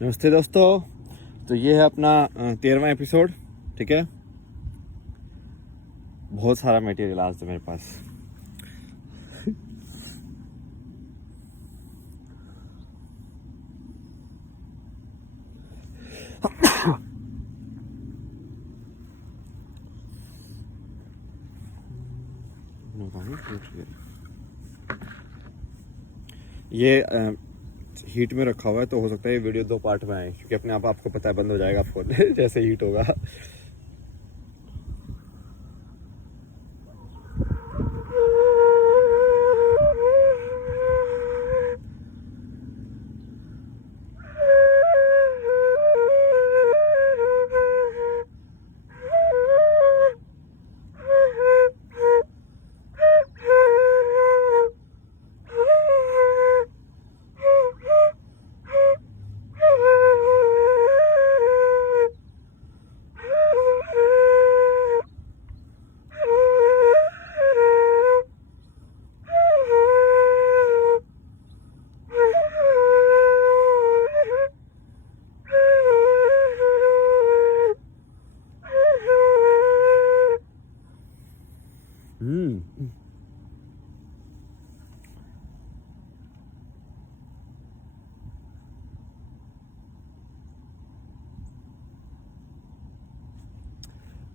नमस्ते दोस्तों। तो ये है अपना 13वां एपिसोड। ठीक है, बहुत सारा मटेरियल आज तो मेरे पास। ये हीट में रखा हुआ है तो हो सकता है ये वीडियो 2 पार्ट में आए, क्योंकि अपने आप आपको पता है बंद हो जाएगा फोन जैसे हीट होगा।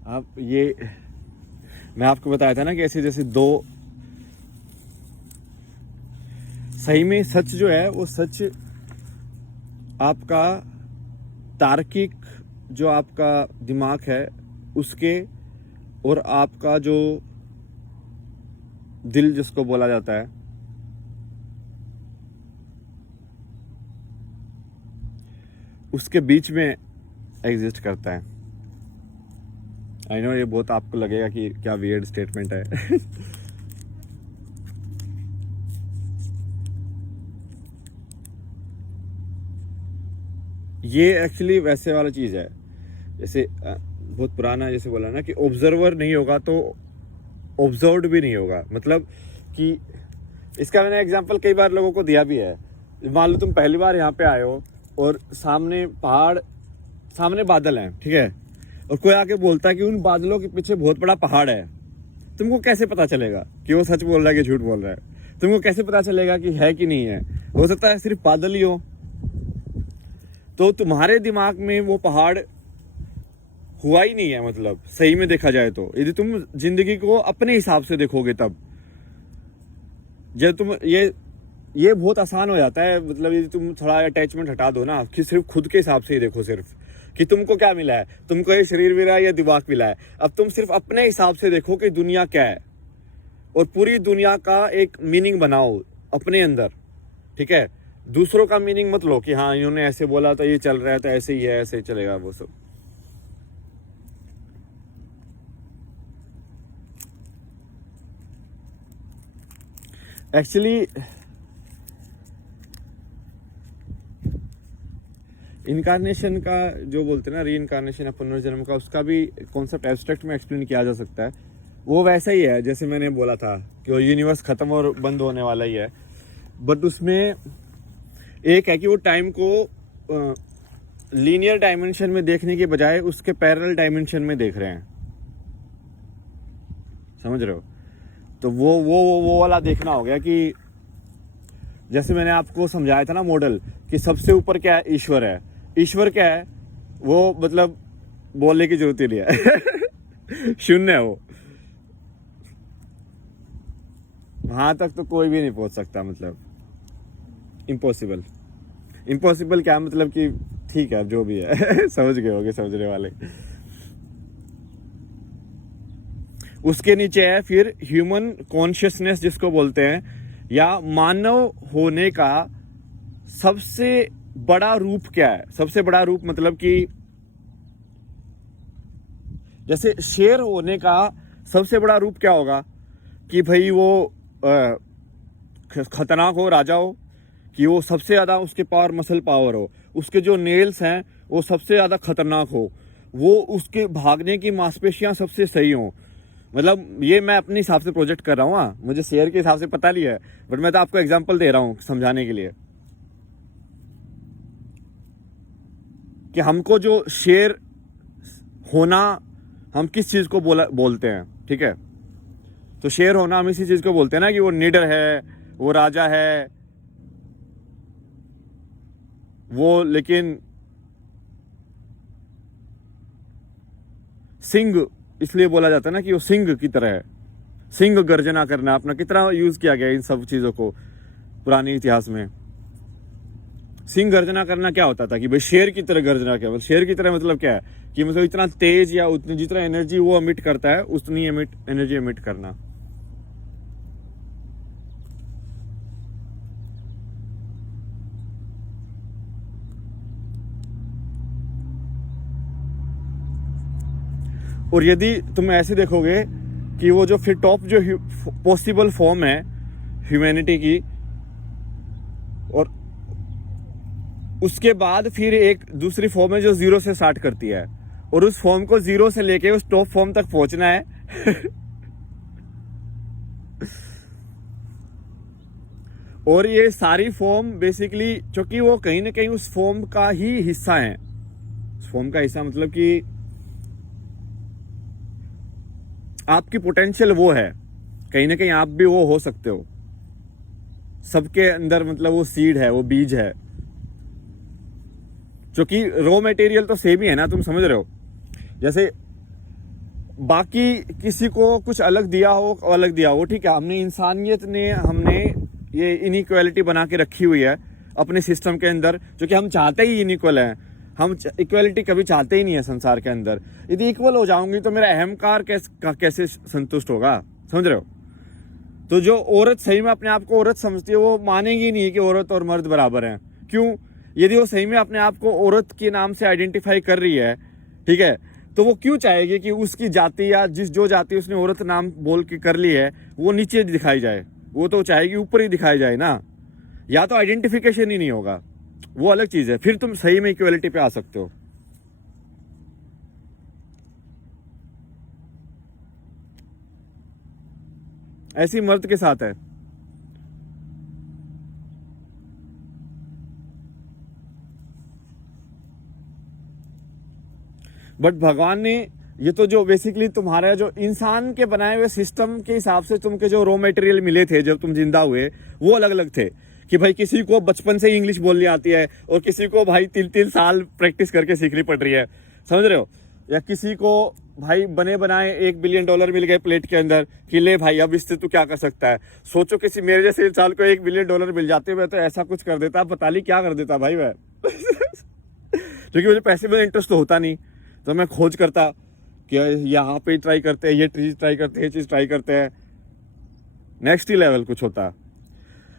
अब ये मैं आपको बताया था ना कि ऐसे जैसे दो, सही में सच जो है वो सच आपका तार्किक जो आपका दिमाग है उसके, और आपका जो दिल जिसको बोला जाता है, उसके बीच में एग्जिस्ट करता है। आई नो ये बहुत आपको लगेगा कि क्या वियर्ड स्टेटमेंट है ये एक्चुअली वैसे वाला चीज है जैसे बहुत पुराना जैसे बोला ना कि ऑब्जर्वर नहीं होगा तो ऑब्जर्व्ड भी नहीं होगा। मतलब कि इसका मैंने एग्जांपल कई बार लोगों को दिया भी है। मान लो तुम पहली बार यहाँ पे आए हो और सामने पहाड़, सामने बादल हैं, ठीक है, और कोई आके बोलता है कि उन बादलों के पीछे बहुत बड़ा पहाड़ है। तुमको कैसे पता चलेगा कि वो सच बोल रहा है कि झूठ बोल रहा है? तुमको कैसे पता चलेगा कि है कि नहीं है? हो सकता है सिर्फ बादल ही हो। तो तुम्हारे दिमाग में वो पहाड़ हुआ ही नहीं है। मतलब सही में देखा जाए तो यदि तुम जिंदगी को अपने हिसाब से देखोगे तब जब तुम ये बहुत आसान हो जाता है। मतलब यदि तुम थोड़ा अटैचमेंट हटा दो ना कि सिर्फ खुद के हिसाब से ही देखो, सिर्फ कि तुमको क्या मिला है, तुमको ये शरीर मिला है या दिमाग मिला है। अब तुम सिर्फ अपने हिसाब से देखो कि दुनिया क्या है, और पूरी दुनिया का एक मीनिंग बनाओ अपने अंदर। ठीक है, दूसरों का मीनिंग मत लो कि हाँ इन्होंने ऐसे बोला तो ये चल रहा है तो ऐसे ही है, ऐसे ही चलेगा, वो सब। एक्चुअली इनकारनेशन का जो बोलते हैं ना, री इनकारनेशन या पुनर्जन्म का, उसका भी कॉन्सेप्ट एब्स्ट्रैक्ट में एक्सप्लेन किया जा सकता है। वो वैसा ही है जैसे मैंने बोला था कि वो यूनिवर्स खत्म और बंद होने वाला ही है। बट उसमें एक है कि वो टाइम को लीनियर डायमेंशन में देखने के बजाय उसके पैरेलल डायमेंशन में देख रहे हैं। समझ रहे हो? तो वो वाला देखना हो गया कि जैसे मैंने आपको समझाया था ना मॉडल, कि सबसे ऊपर क्या है? ईश्वर है। ईश्वर क्या है? वो मतलब बोलने की जरूरत ही नहीं है शून्य है वो। वहां तक तो कोई भी नहीं पहुंच सकता। मतलब इम्पॉसिबल। इम्पॉसिबल क्या मतलब कि ठीक है, अब जो भी है समझ गए होगे समझने वाले। उसके नीचे है फिर ह्यूमन कॉन्शियसनेस जिसको बोलते हैं, या मानव होने का सबसे बड़ा रूप क्या है? सबसे बड़ा रूप मतलब कि जैसे शेर होने का सबसे बड़ा रूप क्या होगा? कि भाई वो खतरनाक हो, राजा हो, कि वो सबसे ज्यादा उसके पावर मसल पावर हो, उसके जो नेल्स हैं वो सबसे ज्यादा खतरनाक हो, वो उसके भागने की मांसपेशियां सबसे सही हो। मतलब ये मैं अपने हिसाब से प्रोजेक्ट कर रहा हूँ। हाँ, मुझे शेयर के हिसाब से पता नहीं है, बट मैं तो आपको एग्जांपल दे रहा हूँ समझाने के लिए। कि हमको जो शेर होना, हम किस चीज़ को बोलते हैं, ठीक है। तो शेर होना हम इसी चीज़ को बोलते हैं ना कि वो निडर है, वो राजा है, वो लेकिन सिंह इसलिए बोला जाता है ना कि वो सिंह की तरह है। सिंह गर्जना करना अपना कितना यूज किया गया इन सब चीजों को पुराने इतिहास में। सिंह गर्जना करना क्या होता था कि भाई शेर की तरह गर्जना, क्या मतलब शेर की तरह मतलब क्या है कि मतलब इतना तेज या उतनी जितना एनर्जी वो एमिट करता है उतनी एनर्जी एमिट करना। और यदि तुम ऐसे देखोगे कि वो जो फिर टॉप जो पॉसिबल फॉर्म है ह्यूमैनिटी की, और उसके बाद फिर एक दूसरी फॉर्म है जो जीरो से स्टार्ट करती है, और उस फॉर्म को जीरो से लेके उस टॉप फॉर्म तक पहुंचना है। और ये सारी फॉर्म बेसिकली क्योंकि वो कहीं ना कहीं उस फॉर्म का ही हिस्सा है। उस फॉर्म का हिस्सा मतलब कि आपकी पोटेंशियल वो है, कहीं ना कहीं आप भी वो हो सकते हो। सबके अंदर मतलब वो सीड है, वो बीज है, क्योंकि रॉ मटेरियल तो सेम ही है ना, तुम समझ रहे हो। जैसे बाकी किसी को कुछ अलग दिया हो, अलग दिया हो, ठीक है, हमने इंसानियत ने हमने ये इनइक्वालिटी बना के रखी हुई है अपने सिस्टम के अंदर, जो कि हम चाहते ही इनइक्वल हैं। हम इक्वलिटी कभी चाहते ही नहीं है संसार के अंदर। यदि इक्वल हो जाऊंगी तो मेरा अहंकार कैसे संतुष्ट होगा, समझ रहे हो। तो जो औरत सही में अपने आप को औरत समझती है वो मानेगी नहीं कि औरत और मर्द बराबर हैं। क्यों? यदि वो सही में अपने आप को औरत के नाम से आइडेंटिफाई कर रही है, ठीक है, तो वो क्यों चाहेगी कि उसकी जाति या जो जाति उसने औरत नाम बोल के कर ली है वो नीचे दिखाई जाए। वो तो चाहेगी ऊपर ही दिखाई जाए ना। या तो आइडेंटिफिकेशन ही नहीं होगा, वो अलग चीज है, फिर तुम सही में इक्वलिटी पे आ सकते हो। ऐसी मर्द के साथ है। बट भगवान ने ये तो जो बेसिकली तुम्हारा जो इंसान के बनाए हुए सिस्टम के हिसाब से तुमके जो रॉ मटेरियल मिले थे जब तुम जिंदा हुए, वो अलग अलग थे। कि भाई किसी को बचपन से ही इंग्लिश बोलनी आती है और किसी को भाई 3-3 साल प्रैक्टिस करके सीखनी पड़ रही है, समझ रहे हो। या किसी को भाई बने बनाए $1 बिलियन मिल गए प्लेट के अंदर कि ले भाई अब इससे तू क्या कर सकता है। सोचो किसी मेरे जैसे इंसान को $1 बिलियन मिल जाते हुए तो ऐसा कुछ कर देता, पता नहीं क्या कर देता भाई मैं। क्योंकि मुझे पैसे में इंटरेस्ट तो होता नहीं, तो मैं खोज करता कि यहाँ पे ट्राई करते हैं, ये चीज ट्राई करते हैं, ये चीज ट्राई करते हैं, नेक्स्ट ही लेवल कुछ होता।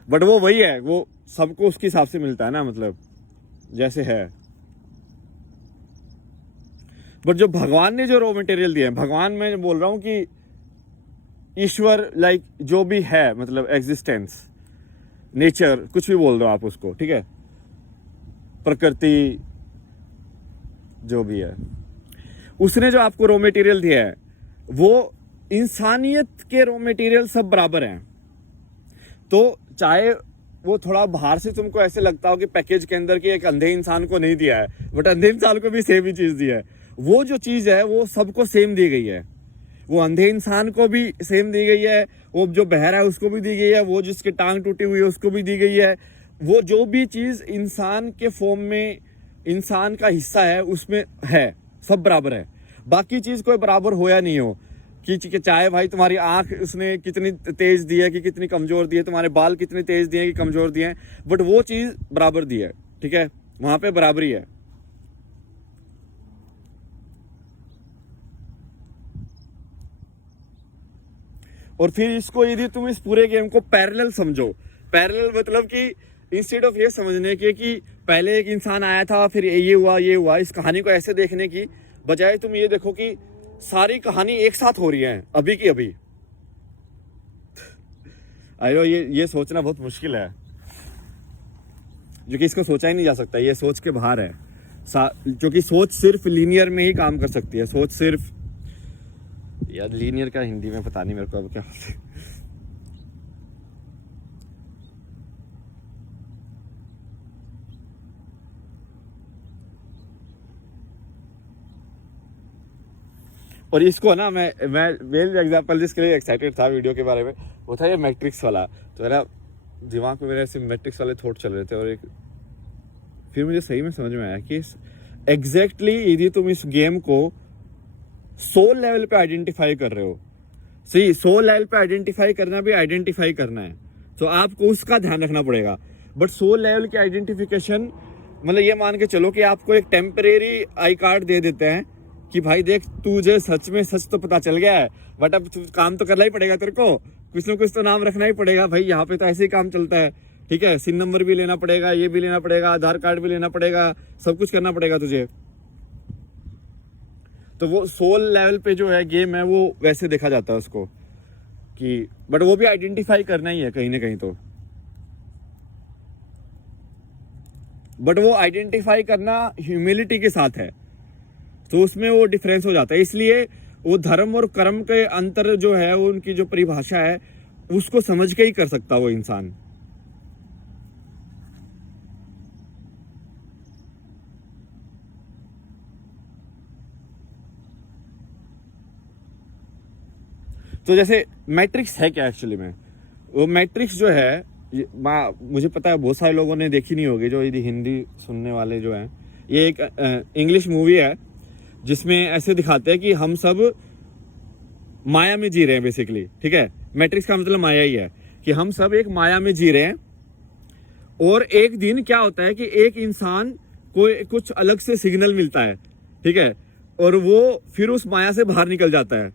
बट वो वही है, वो सबको उसके हिसाब से मिलता है ना, मतलब जैसे है। बट जो भगवान ने जो रॉ मटेरियल दिया है, भगवान मैं बोल रहा हूं कि ईश्वर लाइक जो भी है, मतलब एग्जिस्टेंस, नेचर, कुछ भी बोल दो आप उसको, ठीक है, प्रकृति जो भी है, उसने जो आपको रॉ मटेरियल दिया है वो इंसानियत के रॉ मटेरियल सब बराबर हैं। तो चाहे वो थोड़ा बाहर से तुमको ऐसे लगता हो कि पैकेज के अंदर कि एक अंधे इंसान को नहीं दिया है, बट अंधे इंसान को भी सेम ही चीज दिया है। वो जो चीज है वो सबको सेम दी गई है। वो अंधे इंसान को भी सेम दी गई है, वो जो बहरा है उसको भी दी गई है, वो जिसकी टांग टूटी हुई है उसको भी दी गई है। वो जो भी चीज इंसान के फॉर्म में इंसान का हिस्सा है उसमें है, सब बराबर है। बाकी चीज कोई बराबर हो या नहीं हो, कि चाहे भाई तुम्हारी आंख उसने कितनी तेज दी है कि कितनी कमजोर दी है, तुम्हारे बाल कितने तेज दिए कि कमजोर दिए हैं, बट वो चीज बराबर दी है, ठीक है, वहां पे बराबरी है। और फिर इसको यदि तुम इस पूरे गेम को पैरेलल समझो, पैरेलल मतलब कि इंस्टेड ऑफ ये समझने के कि पहले एक इंसान आया था फिर ये हुआ ये हुआ, इस कहानी को ऐसे देखने की बजाय तुम ये देखो कि सारी कहानी एक साथ हो रही है अभी की अभी। आई नो ये सोचना बहुत मुश्किल है, जो कि इसको सोचा ही नहीं जा सकता, ये सोच के बाहर है। क्योंकि सोच सिर्फ लीनियर में ही काम कर सकती है। सोच सिर्फ, यार लीनियर का हिंदी में पता नहीं मेरे को अब क्या। और इसको ना मैं मेन एग्जांपल जिसके लिए एक्साइटेड था वीडियो के बारे में वो था ये मैट्रिक्स वाला। तो मेरा दिमाग में मेरे ऐसे मैट्रिक्स वाले थॉट चल रहे थे और फिर मुझे सही में समझ में आया कि एग्जैक्टली यदि तुम इस गेम को सोल लेवल पे आइडेंटिफाई कर रहे हो, सही सोल लेवल पे आइडेंटिफाई करना भी आइडेंटिफाई करना है, तो आपको उसका ध्यान रखना पड़ेगा। बट सोल लेवल की आइडेंटिफिकेशन मतलब ये मान के चलो कि आपको एक टेम्परेरी आई कार्ड दे देते हैं कि भाई देख तुझे सच में सच तो पता चल गया है, बट अब काम तो करना ही पड़ेगा, तेरे को कुछ ना कुछ तो नाम रखना ही पड़ेगा भाई, यहाँ पे तो ऐसे ही काम चलता है, ठीक है, सिन नंबर भी लेना पड़ेगा, ये भी लेना पड़ेगा, आधार कार्ड भी लेना पड़ेगा, सब कुछ करना पड़ेगा तुझे। तो वो सोल लेवल पे जो है गेम है वो वैसे देखा जाता है उसको कि, बट वो भी आइडेंटिफाई करना ही है कहीं ना कहीं तो, बट वो आइडेंटिफाई करना ह्यूमिलिटी के साथ है, तो उसमें वो डिफरेंस हो जाता है। इसलिए वो धर्म और कर्म के अंतर जो है वो उनकी जो परिभाषा है उसको समझ के ही कर सकता वो इंसान। तो जैसे मैट्रिक्स है क्या एक्चुअली में, वो मैट्रिक्स जो है मुझे पता है बहुत सारे लोगों ने देखी नहीं होगी, जो यदि हिंदी सुनने वाले जो हैं, ये एक इंग्लिश मूवी है जिसमें ऐसे दिखाते हैं कि हम सब माया में जी रहे हैं बेसिकली, ठीक है। मैट्रिक्स का मतलब माया ही है कि हम सब एक माया में जी रहे हैं, और एक दिन क्या होता है कि एक इंसान को कुछ अलग से सिग्नल मिलता है, ठीक है, और वो फिर उस माया से बाहर निकल जाता है,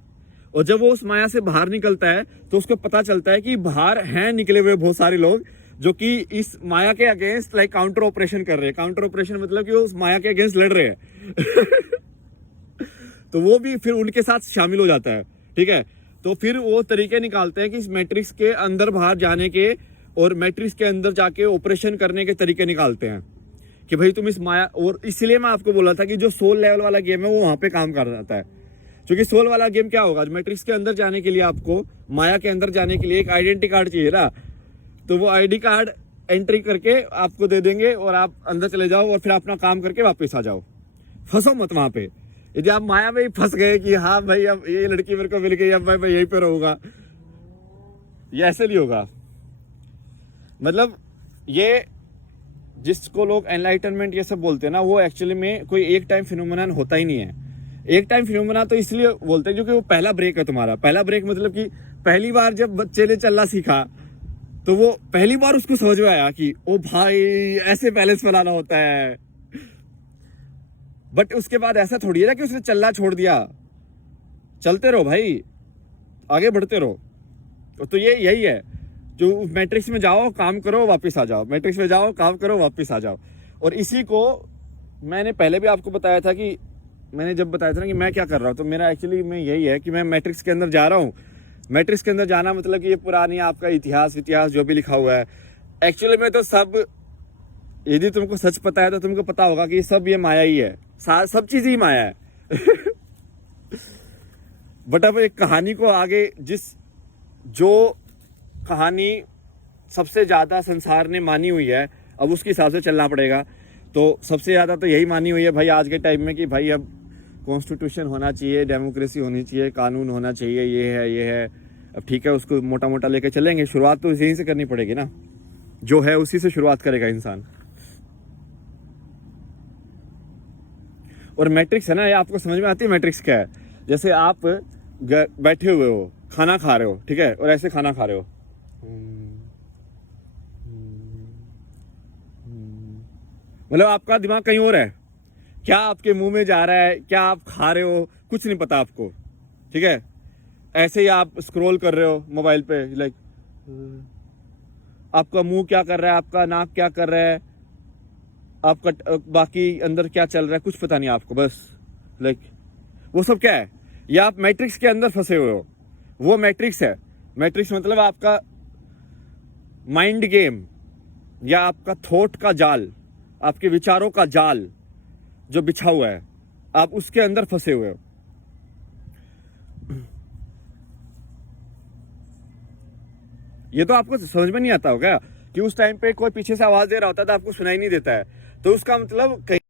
और जब वो उस माया से बाहर निकलता है तो उसको पता चलता है कि बाहर हैं निकले हुए बहुत सारे लोग जो कि इस माया के अगेंस्ट लाइक काउंटर ऑपरेशन कर रहे हैं। काउंटर ऑपरेशन मतलब कि वो उस माया के अगेंस्ट लड़ रहे हैं तो वो भी फिर उनके साथ शामिल हो जाता है, ठीक है। तो फिर वो तरीके निकालते हैं कि इस मैट्रिक्स के अंदर बाहर जाने के और मैट्रिक्स के अंदर जाके ऑपरेशन करने के तरीके निकालते हैं कि भाई तुम इस माया, और इसलिए मैं आपको बोला था कि जो सोल लेवल वाला गेम है वो वहां पे काम कर जाता है, क्योंकि सोल वाला गेम क्या होगा, मैट्रिक्स के अंदर जाने के लिए आपको, माया के अंदर जाने के लिए एक आइडेंटिटी कार्ड चाहिए ना, तो वो आईडी कार्ड एंट्री करके आपको दे देंगे और आप अंदर चले जाओ और फिर अपना काम करके वापस आ जाओ। फंसो मत वहां पे। यदि आप माया में ही फंस गए कि हाँ भाई अब ये लड़की मेरे को मिल गई, अब भाई मैं यहीं पे रहूंगा, ये ऐसे नहीं होगा। मतलब ये जिसको लोग एनलाइटनमेंट ये सब बोलते हैं ना, वो एक्चुअली में कोई एक टाइम फिनोमेनन होता ही नहीं है। एक टाइम फिनोमेना तो इसलिए बोलते हैं क्योंकि वो पहला ब्रेक है तुम्हारा। पहला ब्रेक मतलब कि पहली बार जब बच्चे ने चलना सीखा तो वो पहली बार उसको समझ में आया कि ओ भाई ऐसे बैलेंस बनाना होता है। बट उसके बाद ऐसा थोड़ी है ना कि उसने चलना छोड़ दिया, चलते रहो भाई, आगे बढ़ते रहो। तो ये यही है, जो मैट्रिक्स में जाओ काम करो वापस आ जाओ, मैट्रिक्स में जाओ काम करो वापस आ जाओ। और इसी को मैंने पहले भी आपको बताया था कि मैंने जब बताया था ना कि मैं क्या कर रहा हूँ, तो मेरा एक्चुअली में यही है कि मैं मैट्रिक्स के अंदर जा रहा हूँ। मैट्रिक्स के अंदर जाना मतलब कि ये पुरानी आपका इतिहास जो भी लिखा हुआ है, एक्चुअली में तो सब, यदि तुमको सच पता है तो तुमको पता होगा कि सब ये माया ही है, सब चीज ही माया है बट अब एक कहानी को आगे जो कहानी सबसे ज्यादा संसार ने मानी हुई है, अब उसके हिसाब से चलना पड़ेगा। तो सबसे ज्यादा तो यही मानी हुई है भाई आज के टाइम में कि भाई अब कॉन्स्टिट्यूशन होना चाहिए, डेमोक्रेसी होनी चाहिए, कानून होना चाहिए, ये है। अब ठीक है, उसको मोटा मोटा लेके चलेंगे, शुरुआत तो यहीं से करनी पड़ेगी ना, जो है उसी से शुरुआत करेगा इंसान। और मैट्रिक्स है ना, ये आपको समझ में आती है मैट्रिक्स क्या है। जैसे आप बैठे हुए हो, खाना खा रहे हो, ठीक है, और ऐसे खाना खा रहे हो, मतलब आपका दिमाग कहीं और है, क्या आपके मुंह में जा रहा है, क्या आप खा रहे हो, कुछ नहीं पता आपको, ठीक है। ऐसे ही आप स्क्रॉल कर रहे हो मोबाइल पे, लाइक आपका मुंह क्या कर रहा है, आपका नाक क्या कर रहा है, आपका बाकी अंदर क्या चल रहा है, कुछ पता नहीं आपको, बस लाइक वो सब क्या है, या आप मैट्रिक्स के अंदर फंसे हुए हो, वो मैट्रिक्स है। मैट्रिक्स मतलब आपका माइंड गेम या आपका थॉट का जाल, आपके विचारों का जाल जो बिछा हुआ है, आप उसके अंदर फंसे हुए हो। ये तो आपको समझ में नहीं आता होगा कि उस टाइम पे कोई पीछे से आवाज दे रहा होता था, आपको सुनाई नहीं देता है, तो उसका मतलब